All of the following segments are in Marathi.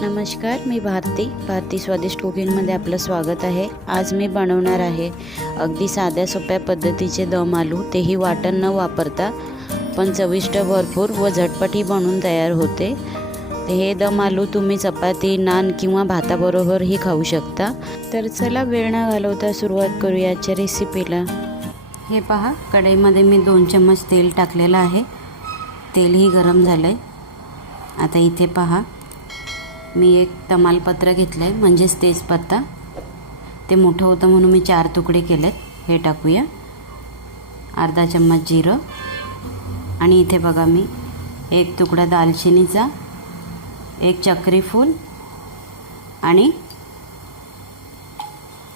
नमस्कार, मी भारती स्वादिष्ट कुकिंगमध्ये आपलं स्वागत आहे। आज मी बनवणार आहे अगदी साध्या सोप्या पद्धतीचे दम आलू, तेही वाटण न वापरता, पण चविष्ट, भरपूर व झटपटी बनून तयार होते। हे दम आलू तुम्ही चपाती, नान किंवा भाताबरोबरही खाऊ शकता। तर चला वेळ न घालवता सुरुवात करूया आजच्या रेसिपीला। हे पहा, कढईमध्ये मी 2 चम्मच तेल टाकलेलं आहे। तेलही गरम झालंय। आता इथे पहा, मी एक तमालपत्र घेतलं आहे, म्हणजेच तेजपत्ता। ते मोठं होतं म्हणून मी 4 तुकडे केलेत। हे टाकूया। अर्धा चम्मच जिरं, आणि इथे बघा मी 1 तुकडा दालचिनीचा, 1 चक्री फूल आणि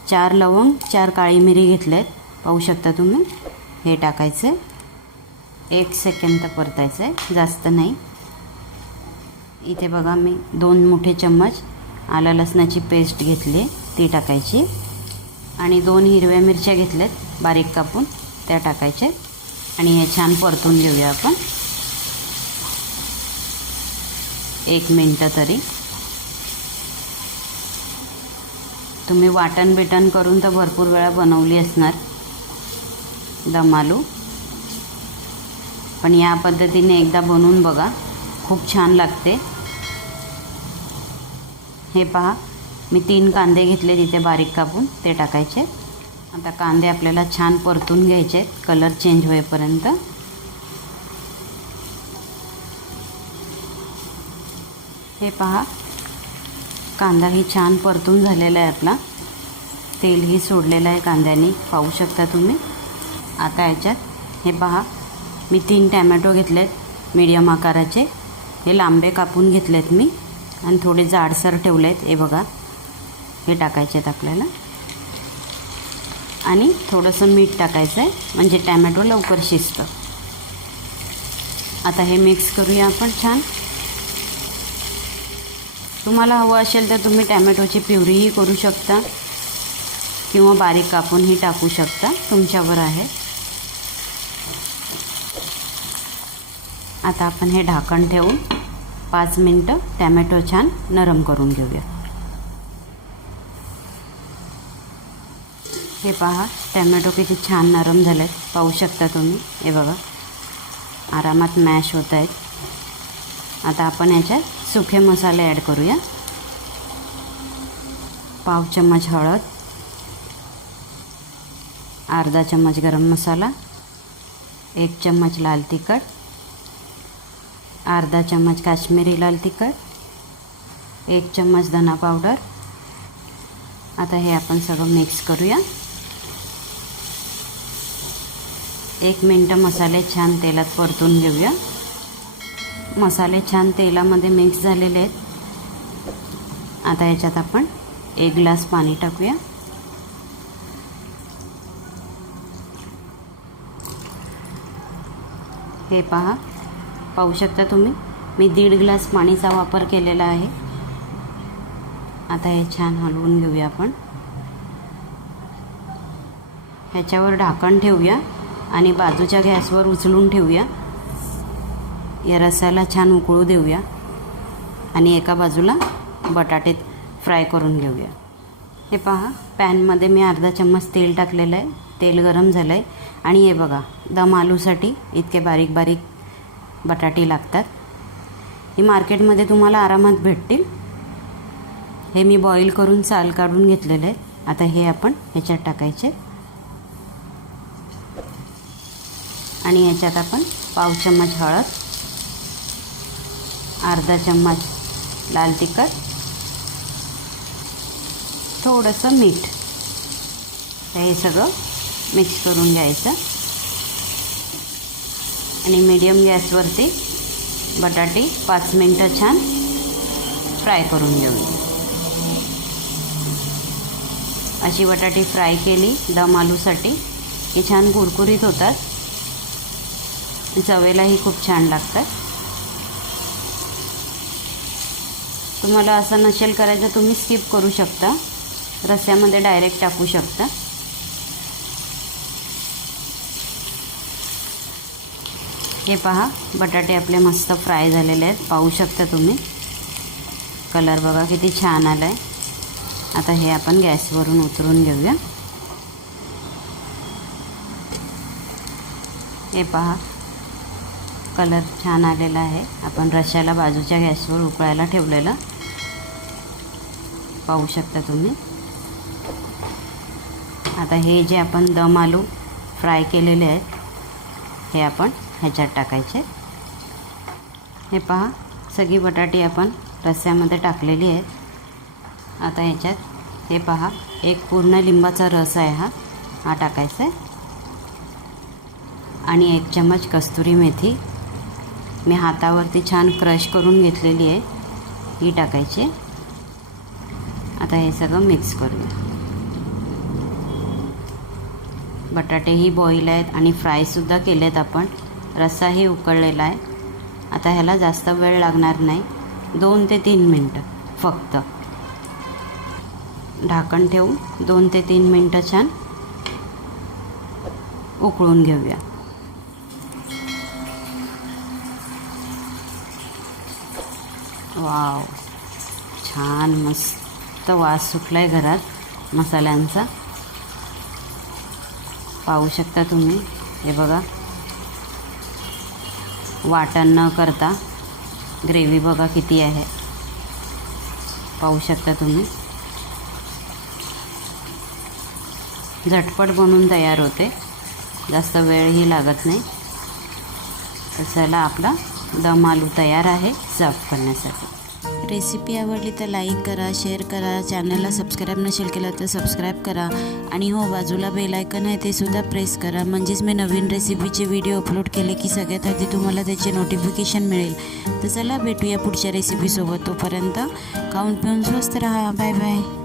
4 लवंग, 4 काळी मिरी घेतलेत, पाहू शकता तुम्ही। हे टाकायचं, 1 सेकंद परतायचं आहे, जास्त नाही। इथे बघा मी 2 मोठे चम्मच आलं लसणाची पेस्ट घेतली, ती टाकायची, आणि 2 हिरव्या मिरच्या घेतल्यात बारीक कापून, त्या टाकायच्या, आणि हे छान परतून घेऊया आपण 1 मिनिट तरी। तुम्ही वाटण बिटण करून तर भरपूर वेळा बनवली असणार दम आलू, पण या पद्धतीने एकदा बनवून बघा, खूप छान लागते। हे पहा, मी 3 कांदे घेतले तिथे बारीक कापून, ते टाकायचे। आता कांदे आपल्याला छान परतून घ्यायचे, कलर चेंज होईपर्यंत। हे पहा, कांदाही छान परतून झालेला आहे आपला, तेलही सोडलेलं आहे कांद्याने, पाहू शकता तुम्ही। आता याच्यात हे पहा, मी 3 टॅमॅटो घेतलेत मीडियम आकाराचे, हे लांबे कापून घेतलेत मी, आणि थोडे जाडसर ठेवलेत। हे बघा, हे टाकायचे आहेत आपल्याला, आणि थोडंसं मीठ टाकायचं आहे, म्हणजे टॅमॅटो लवकर शिजतं। आता हे मिक्स करूया आपण छान। तुम्हाला हवं असेल तर तुम्ही टॅमॅटोची प्युरीही करू शकता, किंवा बारीक कापूनही टाकू शकता, तुमच्यावर आहे। आता आपण हे ढाकण ठेवून 5 मिनटं टॅमॅटो छान नरम करून घेऊया। हे पहा, टॅमॅटो किती छान नरम झालेत, पाहू शकता तुम्ही। हे बघा, आरामात मॅश होत आहेत। आता आपण याच्यात सुखे मसाले ॲड करूया। पाव चम्मच हळद, अर्धा चम्मच गरम मसाला, 1 चम्मच लाल तिखट, अर्धा चम्मच काश्मीरी लाल तिखट, 1 चम्मच धना पावडर। आता हे आपण सगळं मिक्स करूया। 1 मिनिट मसाले छान तेलात परतून घेऊया। मसाले छान तेलामध्ये मिक्स झालेले आहेत। आता याच्यात आपण 1 ग्लास पाणी टाकूया। हे पहा, पाहू शकता तुम्ही, मी 1.5 ग्लास पाणीचा वापर केलेला आहे। आता हे छान हलवून घेऊया आपण। ह्याच्यावर ढाकण ठेवूया, आणि बाजूच्या गॅसवर उचलून ठेवूया। या रसाला छान उकळू देऊया, आणि एका बाजूला बटाटे फ्राय करून घेऊया। हे पहा, पॅनमध्ये मी अर्धा चम्मच तेल टाकलेलं आहे, तेल गरम झालं आहे, आणि हे बघा, दम आलूसाठी इतके बारीक बारीक बटाटे लागतात। ही मार्केटमध्ये तुम्हाला आरामात भेटतील। हे मी बॉईल करून साल काढून घेतलेले आहे। आता हे आपण ह्याच्यात टाकायचे, आणि ह्याच्यात आपण पाव चम्मच हळद, अर्धा चम्मच लाल तिखट, थोडंसं मीठ, हे सगळं मिक्स करून घ्यायचं, आणि मीडियम गॅसवरती बटाटे 5 मिनटं छान फ्राय करून घेऊया। अशी बटाटे फ्राय केली दम आलूसाठी की छान कुरकुरीत होतात, चवेलाही खूप छान लागतात। तुम्हाला असं नसेल करायचं, तुम्ही स्किप करू शकता, रस्स्यामध्ये डायरेक्ट टाकू शकता। हे पहा, बटाटे आपले मस्त फ्राय झालेले आहेत, पाहू शकता तुम्ही। कलर बघा किती छान आला आहे. आता हे आपण गॅसवरून उतरून घेऊया. हे पहा कलर छान आलेला आहे. आपण रश्श्याला बाजूच्या गॅसवर उकळायला ठेवलेलं पाहू शकता तुम्ही. आता हे जे आपण दम आलू फ्राय केलेले आहेत हे आपण ह्याच्यात टाकायचे. हे पहा सगळी बटाटी आपण रस्स्यामध्ये टाकलेली आहे. आता ह्याच्यात हे पहा एक पूर्ण लिंबाचा रस आहे हा टाकायचा आहे. आणि 1 चम्मच कस्तुरी मेथी मी हातावरती छान क्रश करून घेतलेली आहे ही टाकायची. आता हे सगळं मिक्स करूया. बटाटेही बॉईल आहेत आणि फ्रायसुद्धा केलेत आपण. रस्साही उकळलेला आहे. आता ह्याला जास्त वेळ लागणार नाही, 2 ते 3 मिनटं फक्त. ढाकण ठेवून 2 ते 3 मिनटं छान उकळून घेऊया. वाव, छान मस्त वास सुटला आहे घरात मसाल्यांचा. पाहू शकता तुम्ही. हे बघा वाटण न करता ग्रेव्ही बघा किती आहे. पाहू शकता तुम्ही. झटपट बनून तयार होते, जास्त वेळही लागत नाही. तर चला आपला दम आलू तयार आहे सर्व करण्यासाठी. रेसिपी आवडली तर लाईक करा, शेअर करा. चॅनलला सबस्क्राईब नसेल केलं तर सबस्क्राईब करा. आणि हो, बाजूला बेल आयकन आहे ते सुद्धा प्रेस करा, म्हणजेच मी नवीन रेसिपीचे व्हिडिओ अपलोड केले की सगळ्यात आधी तुम्हाला त्याचे नोटिफिकेशन मिळेल. तर चला भेटूया पुढच्या रेसिपीसोबत. तोपर्यंत खाऊन पिऊन स्वस्त राहा. Bye bye.